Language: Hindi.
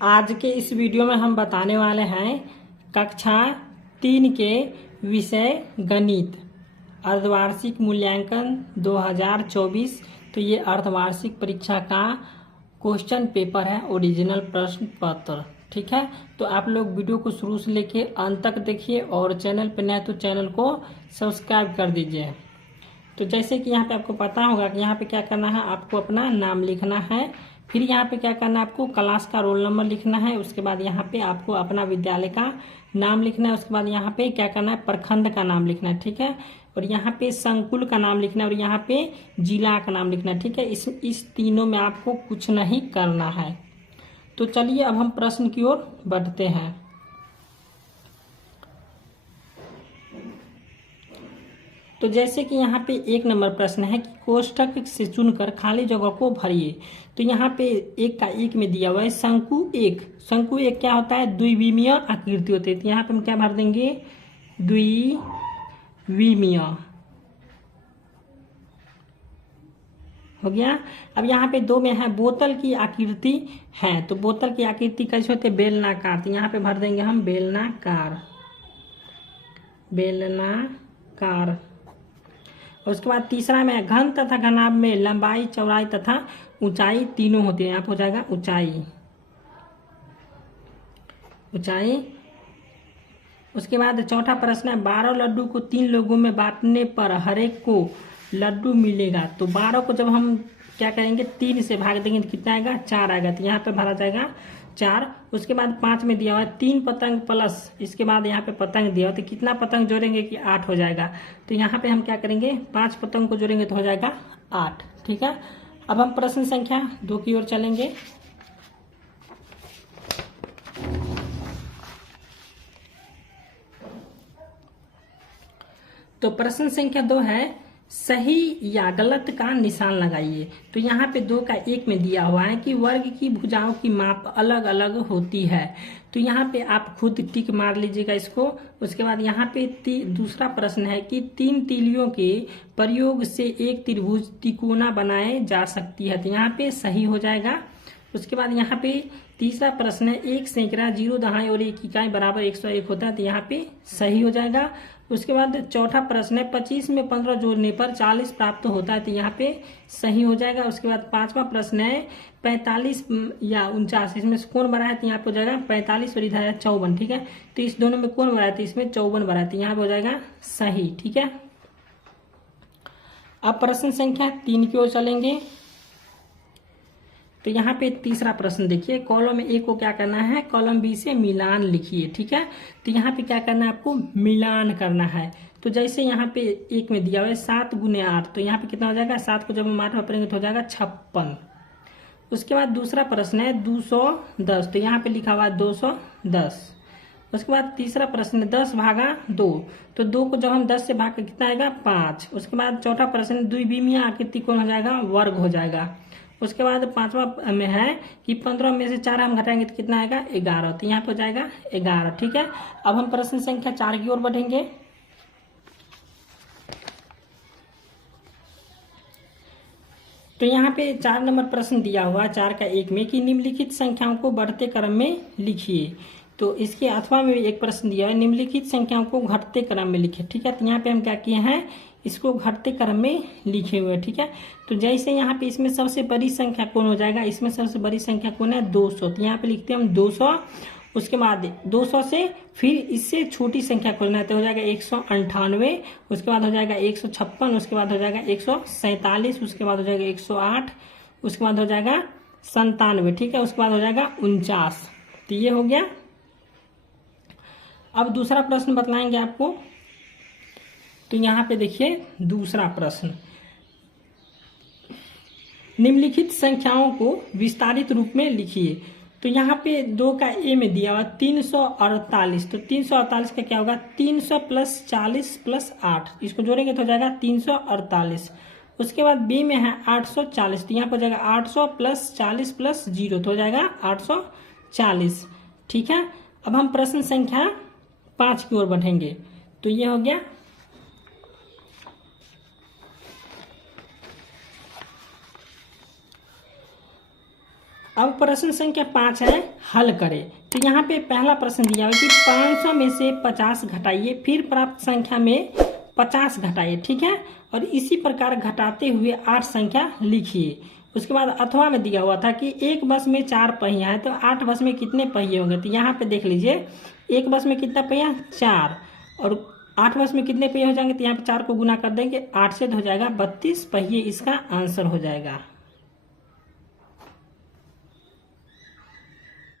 आज के इस वीडियो में हम बताने वाले हैं कक्षा 3 के विषय गणित अर्धवार्षिक मूल्यांकन 2024। तो ये अर्धवार्षिक परीक्षा का क्वेश्चन पेपर है, ओरिजिनल प्रश्न पत्र। ठीक है, तो आप लोग वीडियो को शुरू से लेके अंत तक देखिए और चैनल पर नए तो चैनल को सब्सक्राइब कर दीजिए। तो जैसे कि यहाँ पे आपको पता होगा कि यहाँ पे क्या करना है, आपको अपना नाम लिखना है, फिर यहाँ पे क्या करना है, आपको क्लास का रोल नंबर लिखना है, उसके बाद यहाँ पे आपको अपना विद्यालय का नाम लिखना है, उसके बाद यहाँ पे क्या करना है, प्रखंड का नाम लिखना है। ठीक है, और यहाँ पे संकुल का नाम लिखना है और यहाँ पे जिला का नाम लिखना है। ठीक है, इस तीनों में आपको कुछ नहीं करना है। तो चलिए अब हम प्रश्न की ओर बढ़ते हैं। तो जैसे कि यहाँ पे 1 नंबर प्रश्न है कि कोष्ठक से चुनकर खाली जगह को भरिए। तो यहाँ पे 1 का 1 में दिया हुआ है शंकु एक क्या होता है, द्विविमीय आकृति होती है। तो यहाँ पे हम क्या भर देंगे, द्विविमीय हो गया। अब यहाँ पे 2 में है बोतल की आकृति है। तो बोतल की आकृति कैसे होते हैं, बेलनाकार। तो यहाँ पे भर देंगे हम बेलनाकार। उसके बाद तीसरा में घन तथा घनाभ में लंबाई, चौड़ाई तथा ऊंचाई तीनों होती है। यहाँ पे हो जाएगा ऊंचाई। उसके बाद चौथा प्रश्न है 12 लड्डू को 3 लोगों में बांटने पर हरेक को लड्डू मिलेगा। तो 12 को जब हम क्या करेंगे, 3 से भाग देंगे तो कितना आएगा, 4 आएगा। तो यहाँ पे भरा जाएगा 4। उसके बाद 5 में दिया हुआ है 3 पतंग प्लस इसके बाद यहाँ पे पतंग दिया हुआ, तो कितना पतंग जोड़ेंगे कि 8 हो जाएगा। तो यहाँ पे हम क्या करेंगे, 5 पतंग को जोड़ेंगे तो हो जाएगा 8। ठीक है, अब हम प्रश्न संख्या 2 की ओर चलेंगे। तो प्रश्न संख्या 2 है सही या गलत का निशान लगाइए। तो यहाँ पे 2 का 1 में दिया हुआ है कि वर्ग की भुजाओं की माप अलग अलग होती है। तो यहाँ पे आप खुद टिक मार लीजिएगा इसको। उसके बाद यहाँ पे दूसरा प्रश्न है कि 3 तीलियों के प्रयोग से एक त्रिभुज तिकोना बनाए जा सकती है। तो यहाँ पे सही हो जाएगा। उसके बाद यहाँ पे तीसरा प्रश्न है 1 सैकड़ा 0 दहाई और 1 इकाई बराबर 101 होता है। तो यहाँ पे सही हो जाएगा। उसके बाद चौथा प्रश्न है 25 में 15 जोड़ने पर 40 प्राप्त होता है। तो यहाँ पे सही हो जाएगा। उसके बाद 5वां प्रश्न है 45 या 49 इसमें से कौन बड़ा है। तो यहाँ पे हो जाएगा 45 और इधर है 54। ठीक है, तो इस दोनों में कौन बड़ा है, तो इसमें 54 बड़ा है। तो यहाँ पे हो जाएगा सही। ठीक है, अब प्रश्न संख्या 3 की ओर चलेंगे। तो यहाँ पे तीसरा प्रश्न देखिए, कॉलम ए को क्या करना है, कॉलम बी से मिलान लिखिए। ठीक है, तो यहाँ पे क्या करना है, आपको मिलान करना है। तो जैसे यहाँ पे 1 में दिया हुआ है 7 गुने 8, तो यहाँ पे कितना हो जाएगा, 7 को जब हम 8 में पढ़ेंगे तो हो जाएगा 56। उसके बाद दूसरा प्रश्न है 210, तो यहाँ पे लिखा हुआ है 210। उसके बाद तीसरा प्रश्न है 10 भागा 2, तो 2 को जब हम 10 से भाग कितना आएगा, 5। उसके बाद चौथा प्रश्न द्विविमीय आकृति कौन हो जाएगा, वर्ग हो जाएगा। उसके बाद 5वां में है कि 15 में से 4 हम घटाएंगे तो कितना आएगा, 11। तो यहाँ पे हो जाएगा 11। ठीक है, अब हम प्रश्न संख्या 4 की ओर बढ़ेंगे। तो यहाँ पे 4 नंबर प्रश्न दिया हुआ 4 का 1 में कि निम्नलिखित संख्याओं को बढ़ते क्रम में लिखिए। तो इसके अथवा में एक प्रश्न दिया है निम्नलिखित संख्याओं को घटते क्रम में लिखिए। ठीक है, तो यहाँ पे हम क्या किए हैं, इसको घटते क्रम में लिखे हुए। ठीक है, तो जैसे यहाँ पे इसमें सबसे बड़ी संख्या कौन हो जाएगा, इसमें सबसे बड़ी संख्या कौन है, 200। तो यहाँ पे लिखते हैं हम 200। उसके बाद 200 से फिर इससे छोटी संख्या खोलना है तो हो जाएगा 198। उसके बाद हो जाएगा 156। उसके बाद हो जाएगा 147। उसके बाद हो जाएगा 108। उसके बाद हो जाएगा 97। ठीक है, उसके बाद हो जाएगा 49। तो ये हो गया। अब दूसरा प्रश्न बतलाएंगे आपको। तो यहाँ पे देखिए दूसरा प्रश्न, निम्नलिखित संख्याओं को विस्तारित रूप में लिखिए। तो यहाँ पे 2 का ए में दिया हुआ 348। तो 348 का क्या होगा, 300 प्लस 40 प्लस 8, इसको जोड़ेंगे तो हो जाएगा 348। उसके बाद बी में है 840, तो यहाँ पर हो जाएगा 800 प्लस 40 प्लस 0, तो हो जाएगा 840। ठीक है, अब हम प्रश्न संख्या 5 की ओर बढ़ेंगे। तो ये हो गया। अब प्रश्न संख्या 5 है, हल करें। तो यहाँ पे पहला प्रश्न दिया हुआ कि 500 में से 50 घटाइए, फिर प्राप्त संख्या में 50 घटाइए, ठीक है। और इसी प्रकार घटाते हुए 8 संख्या लिखिए। उसके बाद अथवा में दिया हुआ था कि एक बस में 4 पहिया है, तो 8 बस में कितने पहिए होंगे। तो यहाँ पे देख लीजिए, एक बस में कितना पहिया, 4, और 8 बस में कितने पहिए हो जाएंगे। तो यहाँ पे 4 को गुना कर देंगे 8 से, तो हो जाएगा 32 पहिए, इसका आंसर हो जाएगा।